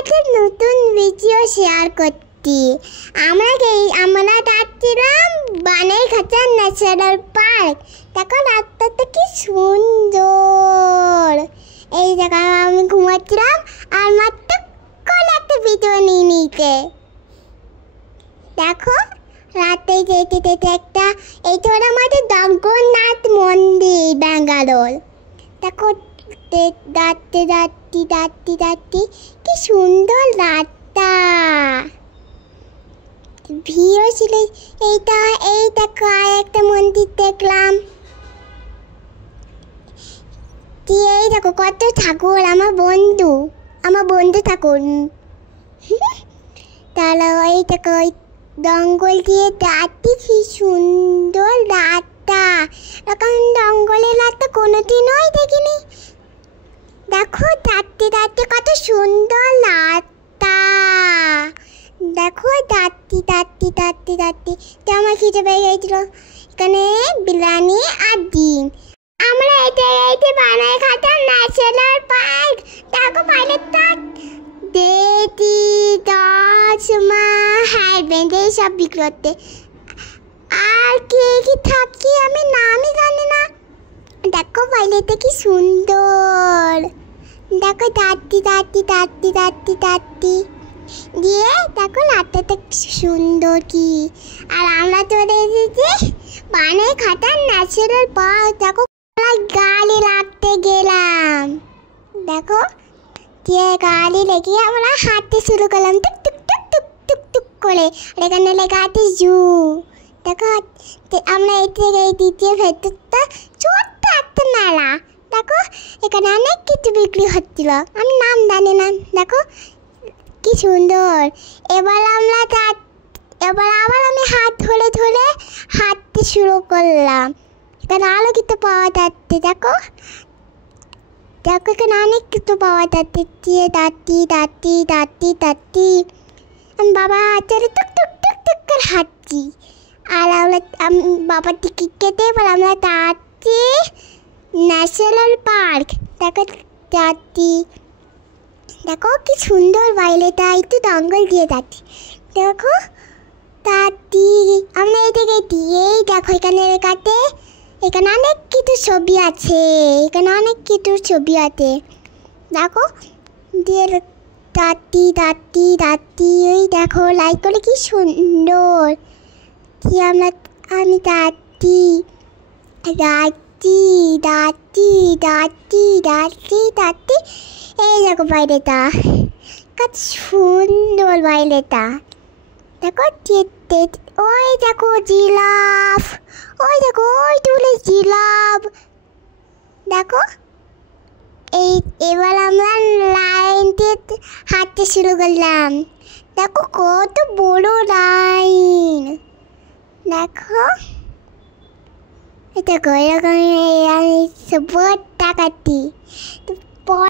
সাথে নতুন video share করছি। আমরা যাচ্ছিলাম বানাইঘাটা ন্যাশনাল পার্ক। দেখো রাস্তাটা কি সুন্দর। এই জায়গায় আমি ঘুমাচ্ছিলাম আর মাত্র করে একটা ভিডিও নিয়ে নিতে। দেখো রাতে যেতে যেতে একটা এইটা হলো আমাদের জগন্নাথ মন্দির ব্যাঙ্গালোর। দেখো যাচ্ছি যাচ্ছি যাচ্ছি যাচ্ছি কি সুন্দর রাস্তা। ভিড়ও ছিল। এইটা এই দেখো আর একটা মন্দির দেখলাম। এই দেখো কত ঠাকুর, আমার বন্ধু ঠাকুর। তাহলে ওই দেখো ওই জঙ্গল দিয়ে যাচ্ছি কি সুন্দর রাস্তা। এরকম জঙ্গলের রাস্তা কোনোদিনই দেখিনি। দেখো যাচ্ছি যাচ্ছি কত সুন্দর রাস্তা। দেখো যাচ্ছি যাচ্ছি যাচ্ছি যাচ্ছি আমার খিদে পেয়ে গেছিল। এখানে বিরিয়ানি আর ডিম। আমরা এতে বানাইঘাটা ন্যাশনাল পার্ক। দেখো বাইরেটা দেদি দশমা হাইব্যান্ড এইসব বিক্রি করতে। আর কে কি থাকি আমি নামই জানি না। দেখো বাইরেটা কি সুন্দর। দেখো যাচ্ছি যাচ্ছি যাচ্ছি যাচ্ছি যাচ্ছি দিয়ে দেখো রাস্তাটা সুন্দর কি। আর আমরা চলে এসেছি বানাইঘাটা ন্যাশনাল পার্ক। দেখো গাড়ি রাখতে গেলাম। দেখো দিয়ে গাড়ি লেগে আমরা হাঁটতে শুরু করলাম টুক টুক টুক টুক টুক টুক করে। আর এখানে লেখা আছে জু। দেখো আমরা এই থেকে এই দ্বিতীয় ভেতরটা ছোট্ট একটা মেলা। দেখো এখানে অনেক কিছু বিক্রি হচ্ছিল, আমি নাম জানি না। দেখো কি সুন্দর। এবার আবার আমি হাত ধরে ধরে হাঁটতে শুরু করলাম। এখানে আরও কিছু পাওয়া যাচ্ছে। দেখো দেখো এখানে অনেক কিছু পাওয়া যাচ্ছে। দাঁতি আমি বাবা হাতে টুক টুক টুক টুক করে হাঁটছি। আর বাবার টিকিট কেটে এবার আমরা যাচ্ছি ন্যাশনাল পার্ক। দেখো যাচ্ছি। দেখো কি সুন্দর বাইরেটা, একটু জঙ্গল দিয়ে যাচ্ছি। দেখো যাচ্ছি আমরা এই দেখো এখানে লেখাতে এখানে অনেক কিছু ছবি আছে। দেখো দিয়ে যাচ্ছি ওই দেখো লাইক করে কি সুন্দর কি। আমি যাচ্ছি এই দেখো বাইরেটা কত সুন্দর বাইরেটা। দেখো ওই দেখো জিরাফ, ওই দেখো ওই তুলে জিরাফ। দেখো এবার আমরা লাইন দিয়ে হাঁটতে শুরু করলাম। দেখো কত বড় লাইন। দেখো দেখো এরকম আমি সব টাকাটি